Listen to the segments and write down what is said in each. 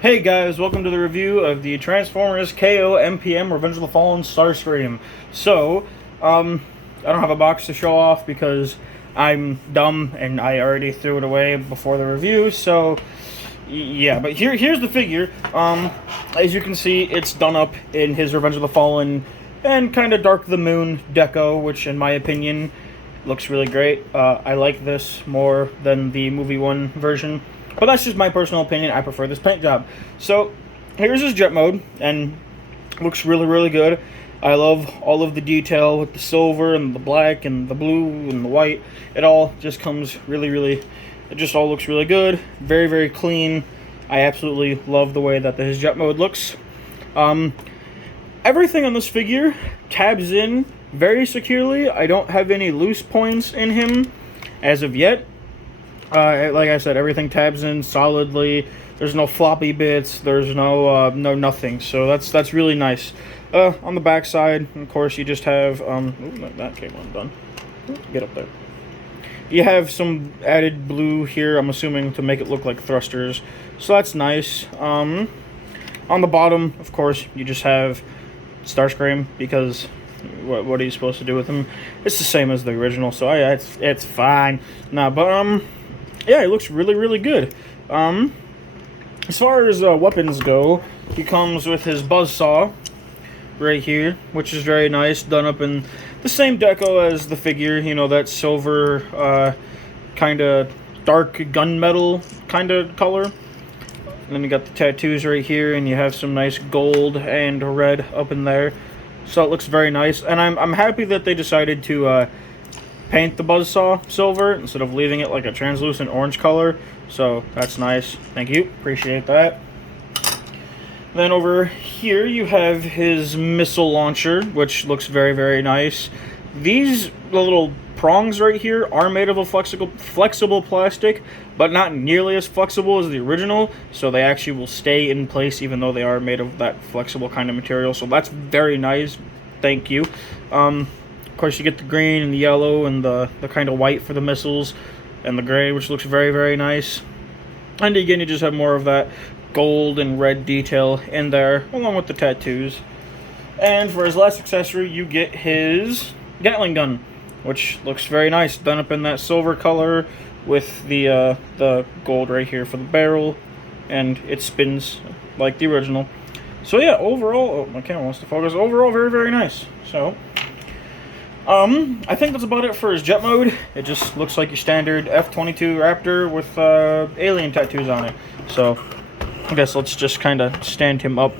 Hey guys, welcome to the review of the Transformers KO MPM Revenge of the Fallen STARSCREAM. So, I don't have a box to show off because I'm dumb and I already threw it away before the review, so yeah, but here's the figure. As you can see, it's done up in his Revenge of the Fallen and kind of Dark of the Moon deco, which in my opinion looks really great. I like this more than the movie 1 version. But that's just my personal opinion. I prefer this paint job. So, here's his jet mode, and looks really, really good. I love all of the detail with the silver and the black and the blue and the white. It all just comes really, it just all looks really good. Very, very clean. I absolutely love the way that his jet mode looks. Everything on this figure tabs in very securely. I don't have any loose points in him as of yet. Like I said, everything tabs in solidly. There's no floppy bits. There's no nothing. So that's really nice. On the back side, of course, you just have that came undone. Get up there. You have some added blue here. I'm assuming to make it look like thrusters. So that's nice. On the bottom, of course, you just have STARSCREAM because what are you supposed to do with him? It's the same as the original, so it's fine. Nah, but yeah, it looks really good. As far as weapons go, he comes with his buzzsaw right here, which is very nice, done up in the same deco as the figure. You know, that silver, kind of dark gunmetal kind of color. And then you got the tattoos right here, and you have some nice gold and red up in there. So it looks very nice, and I'm happy that they decided to paint the buzzsaw silver instead of leaving it like a translucent orange color. So that's nice. Thank you. Appreciate that. Then over here you have his missile launcher, which looks very nice. These little prongs right here are made of a flexible plastic, but not nearly as flexible as the original, so they actually will stay in place even though they are made of that flexible kind of material. So that's very nice. Thank you. Of course, you get the green and the yellow and the kind of white for the missiles, and the gray, which looks very nice. And again, you just have more of that gold and red detail in there, along with the tattoos. And for his last accessory, you get his Gatling gun, which looks very nice, done up in that silver color with the gold right here for the barrel, and it spins like the original. So yeah, overall, oh, my camera wants to focus. Overall, very nice. So I think that's about it for his jet mode. It just looks like your standard F22 Raptor with alien tattoos on it. So I guess let's just kind of stand him up,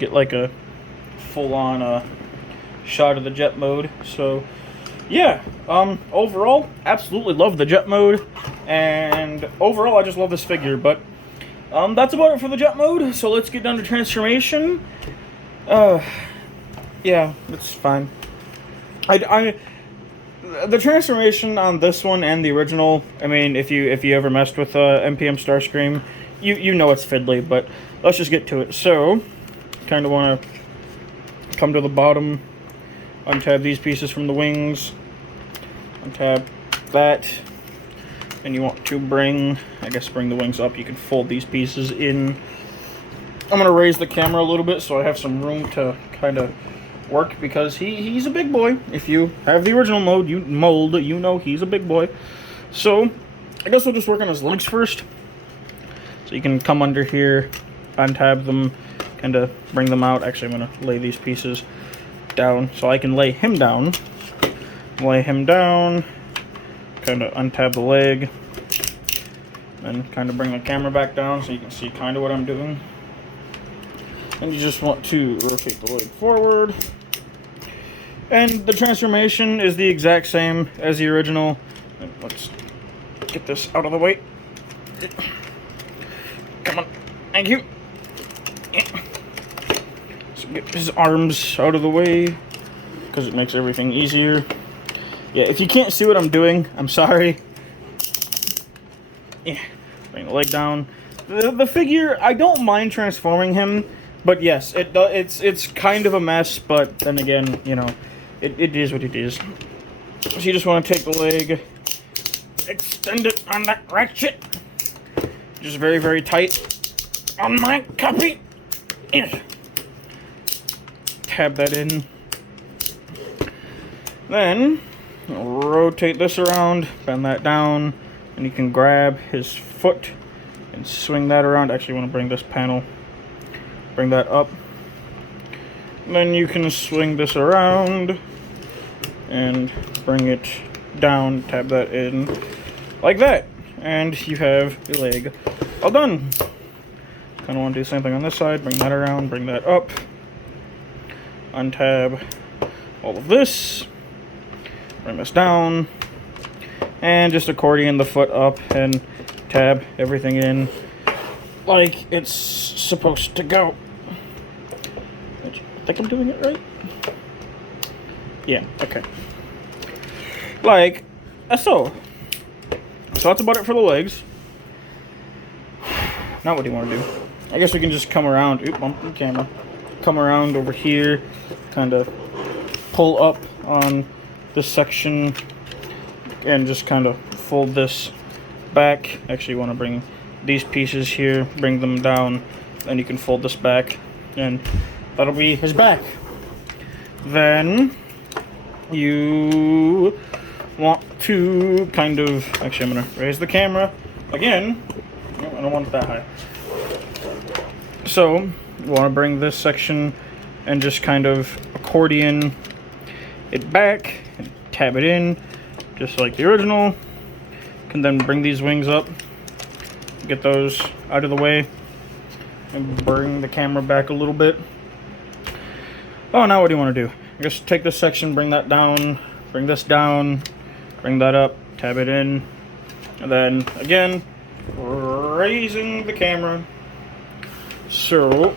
get like a full-on shot of the jet mode. So yeah, overall, absolutely love the jet mode, and overall I just love this figure. But that's about it for the jet mode. So let's get down to transformation. Yeah, it's fine. The transformation on this one and the original, I mean, if you ever messed with MPM STARSCREAM, you know it's fiddly, but let's just get to it. So, kind of want to come to the bottom, untab these pieces from the wings, untab that, and you want to bring the wings up. You can fold these pieces in. I'm going to raise the camera a little bit so I have some room to kind of work, because he's a big boy. If you have the original mold, you know he's a big boy. So I guess we'll just work on his legs first. So you can come under here, untab them, kind of bring them out. Actually, I'm gonna lay these pieces down so I can lay him down. Lay him down, kind of untab the leg, and kind of bring the camera back down so you can see kind of what I'm doing. And you just want to rotate the leg forward. And the transformation is the exact same as the original. Let's get this out of the way. Come on. Thank you. So get his arms out of the way, because it makes everything easier. Yeah, if you can't see what I'm doing, I'm sorry. Yeah. Bring the leg down. The figure, I don't mind transforming him. But yes, it's kind of a mess, but then again, you know, it is what it is. So you just want to take the leg, extend it on that ratchet, just very tight, on my copy. Yes. Tab that in. Then rotate this around, bend that down, and you can grab his foot and swing that around. Actually, I want to bring this panel, bring that up. Then you can swing this around and bring it down, tab that in like that, and you have your leg all done. Kind of want to do the same thing on this side. Bring that around, bring that up, untab all of this, bring this down, and just accordion the foot up and tab everything in like it's supposed to go. I think I'm doing it right? Yeah, okay. Like so. So that's about it for the legs. Now what do you want to do? I guess we can just come around. Oop, bump the camera. Come around over here, kind of pull up on this section, and just kind of fold this back. Actually, you want to bring these pieces here, bring them down, and you can fold this back, and that'll be his back. Then you want to kind of, actually I'm going to raise the camera again. No, I don't want it that high. So you want to bring this section and just kind of accordion it back and tab it in just like the original. You can then bring these wings up, get those out of the way, and bring the camera back a little bit. Oh, now what do you want to do? I guess take this section, bring that down, bring this down, bring that up, tab it in, and then again raising the camera. So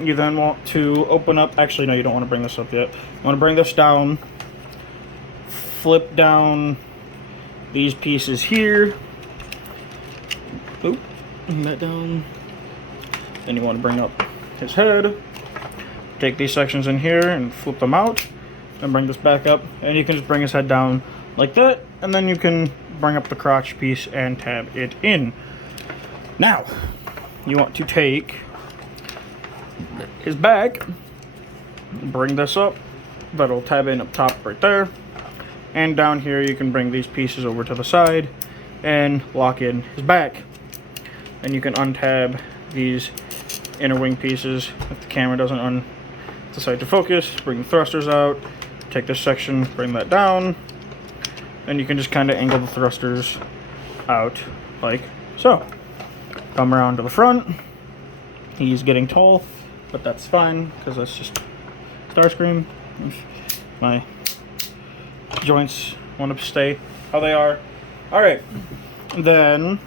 you then want to open up, actually no, you don't want to bring this up yet. You want to bring this down, flip down these pieces here. Oop, bring that down. Then you want to bring up his head. Take these sections in here and flip them out, and bring this back up, and you can just bring his head down like that, and then you can bring up the crotch piece and tab it in. Now, you want to take his back, bring this up, that'll tab in up top right there, and down here you can bring these pieces over to the side and lock in his back. And you can untab these inner wing pieces if the camera doesn't decide to focus. Bring the thrusters out, take this section, bring that down, and you can just kind of angle the thrusters out like so. Come around to the front. He's getting tall, but that's fine because that's just STARSCREAM. My joints want to stay how they are. Alright, then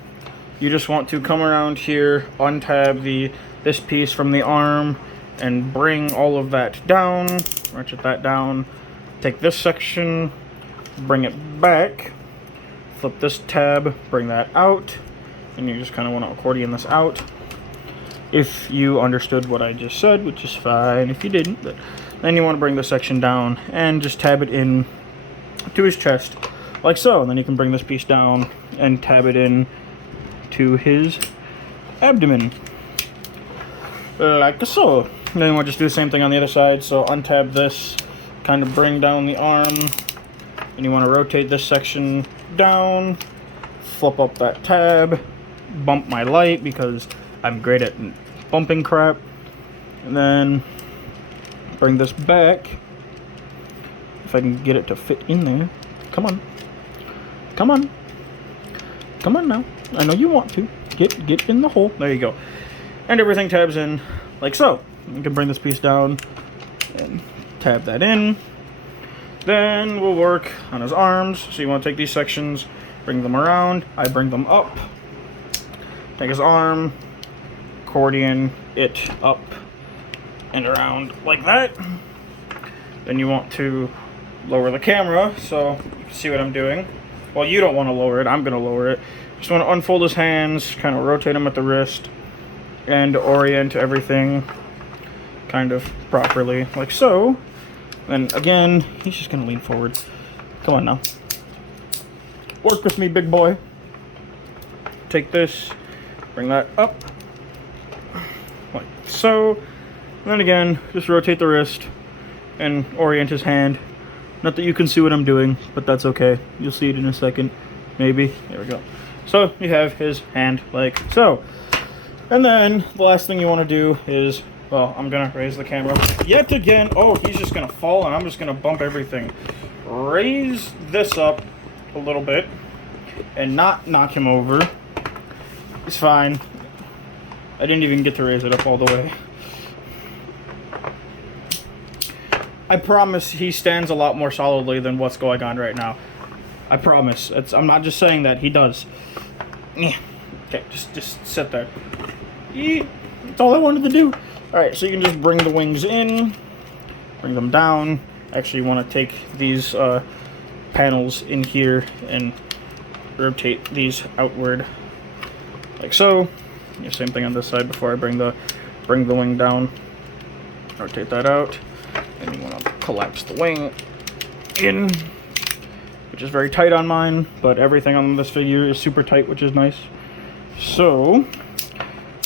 you just want to come around here, untab this piece from the arm, and bring all of that down, ratchet that down, take this section, bring it back, flip this tab, bring that out, and you just kind of want to accordion this out. If you understood what I just said, which is fine if you didn't, but then you want to bring this section down and just tab it in to his chest, like so, and then you can bring this piece down and tab it in to his abdomen, like so. And then we'll just do the same thing on the other side. So untab this, kind of bring down the arm, and you want to rotate this section down, flip up that tab, bump my light because I'm great at bumping crap, and then bring this back, if I can get it to fit in there. Come on, come on, come on now. I know you want to get in the hole. There you go. And everything tabs in like so. You can bring this piece down and tab that in. Then we'll work on his arms. So you want to take these sections, bring them around. I bring them up. Take his arm, accordion it up and around like that. Then you want to lower the camera so you can see what I'm doing. Well, you don't want to lower it, I'm going to lower it. Just want to unfold his hands, kind of rotate him at the wrist, and orient everything kind of properly, like so. Then again, he's just going to lean forward. Come on now. Work with me, big boy. Take this, bring that up, so. Then again, just rotate the wrist and orient his hand. Not that you can see what I'm doing, but that's okay. You'll see it in a second, maybe. There we go. So you have his hand like so. And then the last thing you want to do is, well, I'm gonna raise the camera yet again. Oh, he's just gonna fall and I'm just gonna bump everything. Raise this up a little bit and not knock him over. It's fine. I didn't even get to raise it up all the way. I promise he stands a lot more solidly than what's going on right now. I promise. I'm not just saying that, he does. Okay, just sit there. That's all I wanted to do. Alright, so you can just bring the wings in, bring them down. Actually, you want to take these panels in here and rotate these outward, like so. Yeah, same thing on this side before I bring the wing down. Rotate that out. And you want to collapse the wing in, which is very tight on mine, but everything on this figure is super tight, which is nice. So,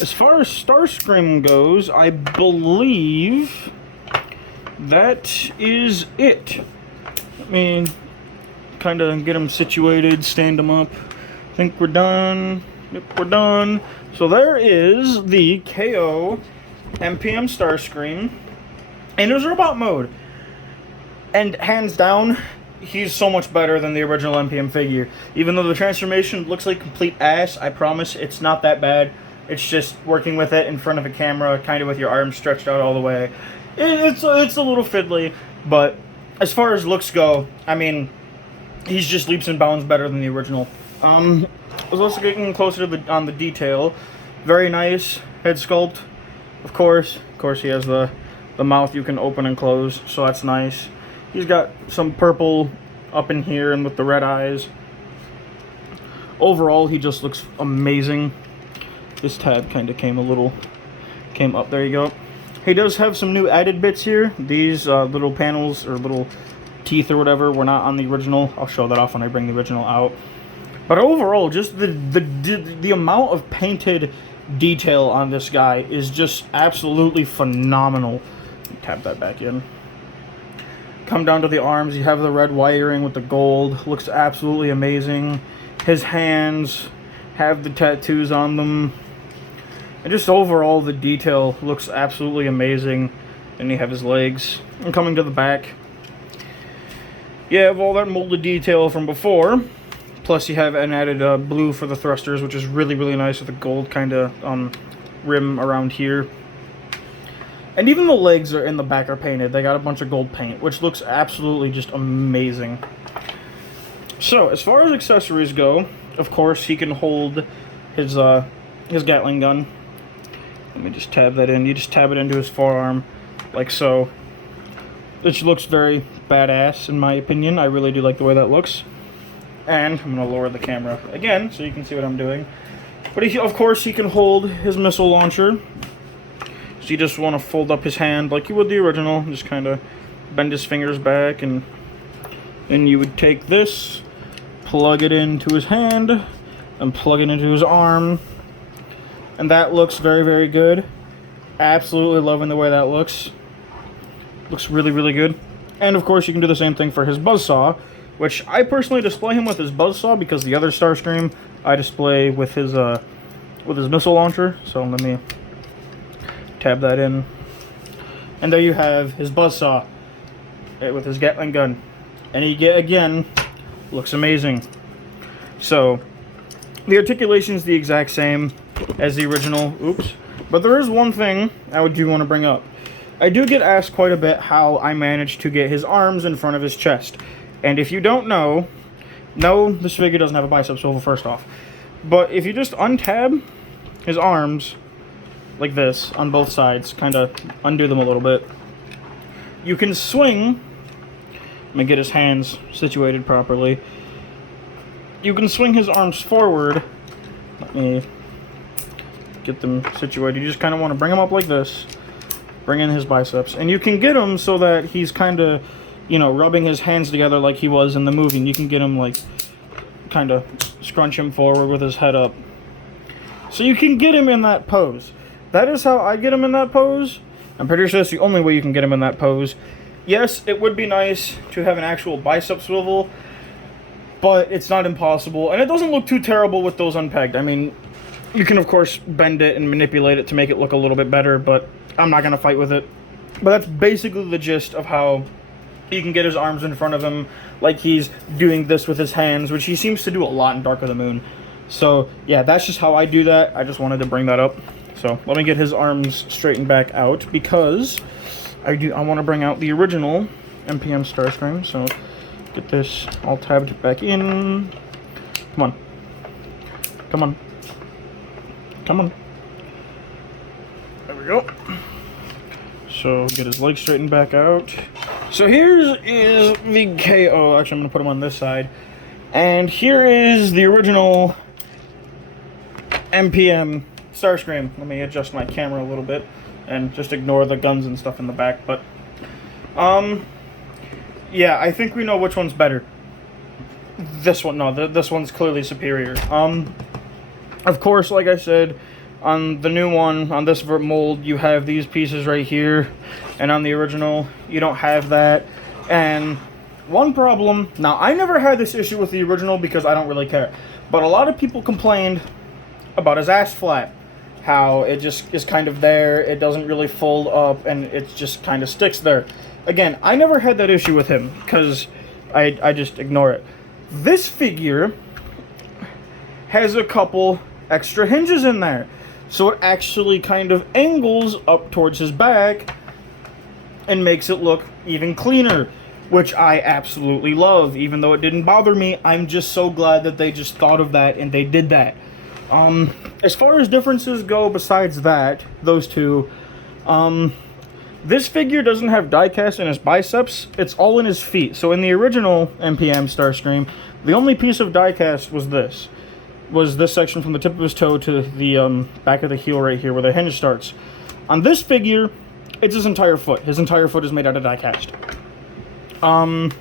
as far as STARSCREAM goes, I believe that is it. Let me kind of get him situated, stand him up. I think we're done. Yep, we're done. So there is the KO MPM STARSCREAM in his robot mode. And hands down, he's so much better than the original MPM figure. Even though the transformation looks like complete ass, I promise it's not that bad. It's just working with it in front of a camera, kind of with your arms stretched out all the way. It's a little fiddly, but as far as looks go, I mean, he's just leaps and bounds better than the original. I was also getting closer to on the detail. Very nice head sculpt. Of course he has the mouth you can open and close, so that's nice. He's got some purple up in here and with the red eyes. Overall, he just looks amazing. This tab kind of came up. There you go. He does have some new added bits here. These little panels or little teeth or whatever were not on the original. I'll show that off when I bring the original out. But overall, just the amount of painted detail on this guy is just absolutely phenomenal. Tap that back in. Come down to the arms, you have the red wiring with the gold. Looks absolutely amazing. His hands have the tattoos on them. And just overall, the detail looks absolutely amazing. And you have his legs. And coming to the back, you have all that molded detail from before. Plus you have an added blue for the thrusters, which is really, really nice with the gold kind of rim around here. And even the legs in the back are painted. They got a bunch of gold paint, which looks absolutely just amazing. So, as far as accessories go, of course, he can hold his Gatling gun. Let me just tab that in. You just tab it into his forearm, like so. Which looks very badass, in my opinion. I really do like the way that looks. And I'm going to lower the camera again, so you can see what I'm doing. But of course, he can hold his missile launcher. So you just want to fold up his hand like you would the original. Just kind of bend his fingers back, and then you would take this, plug it into his hand, and plug it into his arm. And that looks very, very good. Absolutely loving the way that looks. Looks really, really good. And of course, you can do the same thing for his buzzsaw, which I personally display him with his buzzsaw because the other STARSCREAM I display with his missile launcher. So let me tab that in. And there you have his buzzsaw with his Gatling gun. And he, again, looks amazing. So, the articulation is the exact same as the original. Oops. But there is one thing I do want to bring up. I do get asked quite a bit how I managed to get his arms in front of his chest. And if you don't know, no, this figure doesn't have a bicep swivel, first off. But if you just untab his arms like this on both sides, kind of undo them a little bit, you can swing. Let me get his hands situated properly. You can swing his arms forward. Let me get them situated. You just kind of want to bring them up like this, bring in his biceps, and you can get him so that he's kind of, you know, rubbing his hands together like he was in the movie. And you can get him like kind of scrunch him forward with his head up, so you can get him in that pose. that is how I get him in that pose. I'm pretty sure that's the only way you can get him in that pose. Yes, it would be nice to have an actual bicep swivel, but it's not impossible, and it doesn't look too terrible with those unpegged. I mean, you can, of course, bend it and manipulate it to make it look a little bit better, but I'm not going to fight with it. But that's basically the gist of how he can get his arms in front of him, like he's doing this with his hands, which he seems to do a lot in Dark of the Moon. So, yeah, that's just how I do that. I just wanted to bring that up. So, let me get his arms straightened back out, because I want to bring out the original MPM STARSCREAM. So, get this all tabbed back in. Come on. Come on. Come on. There we go. So, get his legs straightened back out. So, here is the KO. Actually, I'm going to put him on this side. And here is the original MPM STARSCREAM. Let me adjust my camera a little bit and just ignore the guns and stuff in the back. But, yeah, I think we know which one's better. This one, no, this one's clearly superior. Of course, like I said, on the new one, on this mold, you have these pieces right here, and on the original, you don't have that. And one problem, now I never had this issue with the original because I don't really care, but a lot of people complained about his ass flap, how it just is kind of there, it doesn't really fold up, and it just kind of sticks there. Again, I never had that issue with him, because I just ignore it. This figure has a couple extra hinges in there, so it actually kind of angles up towards his back and makes it look even cleaner, which I absolutely love. Even though it didn't bother me, I'm just so glad that they just thought of that and they did that. As far as differences go besides that, those two, this figure doesn't have die-cast in his biceps, it's all in his feet. So in the original MPM STARSCREAM, the only piece of die-cast was this section from the tip of his toe to the back of the heel right here where the hinge starts. On this figure, it's his entire foot. His entire foot is made out of die-cast. Other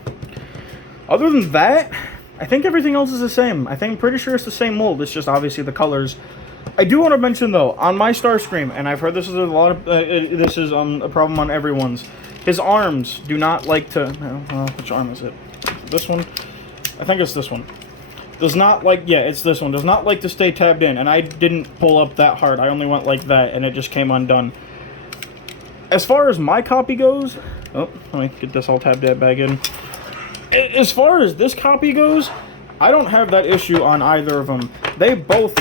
than that, I think everything else is the same. I'm pretty sure it's the same mold, it's just obviously the colors. I do want to mention though, on my STARSCREAM, and I've heard this is a problem on everyone's, his arms do not like to, which arm is it? This one? I think it's this one. Does not like, yeah, it's this one. Does not like to stay tabbed in, and I didn't pull up that hard. I only went like that, and it just came undone. As far as my copy goes, oh, let me get this all tabbed back in. As far as this copy goes, I don't have that issue on either of them. They both,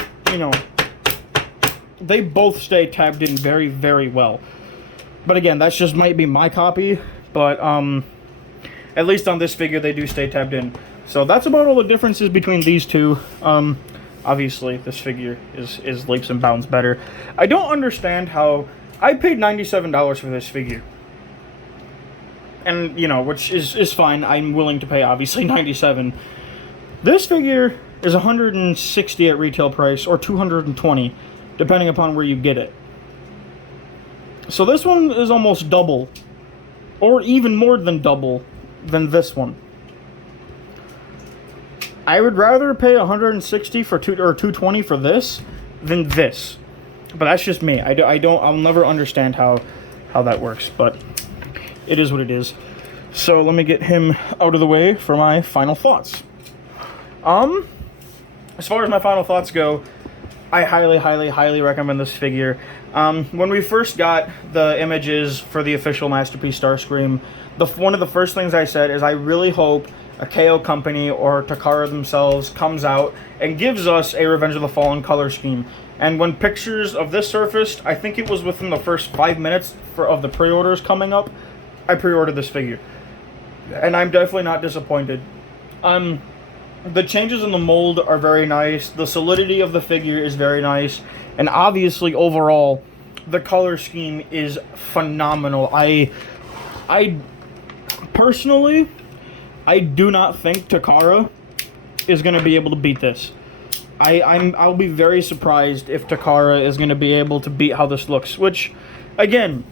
they both stay tabbed in very, very well. But again, that's just might be my copy, but at least on this figure, they do stay tabbed in. So that's about all the differences between these two. Obviously, this figure is leaps and bounds better. I don't understand how I paid $97 for this figure. And, which is fine. I'm willing to pay, obviously, $97. This figure is $160 at retail price, or $220, depending upon where you get it. So this one is almost double, or even more than double, than this one. I would rather pay $160 for or $220 for this than this, but that's just me. I'll never understand how that works, but it is what it is. So let me get him out of the way for my final thoughts. As far as my final thoughts go, I highly, highly, highly recommend this figure. When we first got the images for the official Masterpiece STARSCREAM, one of the first things I said is I really hope a KO company or Takara themselves comes out and gives us a Revenge of the Fallen color scheme. And when pictures of this surfaced, I think it was within the first 5 minutes of the pre-orders coming up, I pre-ordered this figure. And I'm definitely not disappointed. The changes in the mold are very nice, the solidity of the figure is very nice, and obviously overall, the color scheme is phenomenal. I personally, I do not think Takara is going to be able to beat this. I'll be very surprised if Takara is going to be able to beat how this looks, which, again,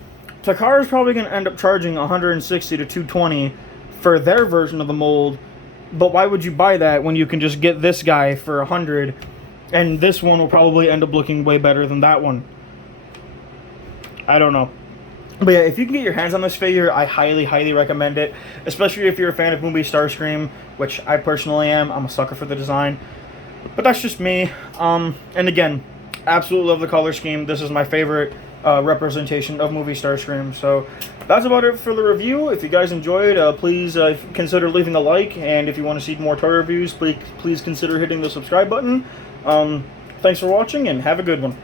Takara is probably going to end up charging $160 to $220 for their version of the mold, but why would you buy that when you can just get this guy for $100, and this one will probably end up looking way better than that one? I don't know. But yeah, if you can get your hands on this figure, I highly, highly recommend it. Especially if you're a fan of movie Starscream, which I personally am. I'm a sucker for the design. But that's just me. And again, absolutely love the color scheme. This is my favorite representation of movie Starscream. So that's about it for the review. If you guys enjoyed, please consider leaving a like. And if you want to see more toy reviews, please consider hitting the subscribe button. Thanks for watching, and have a good one.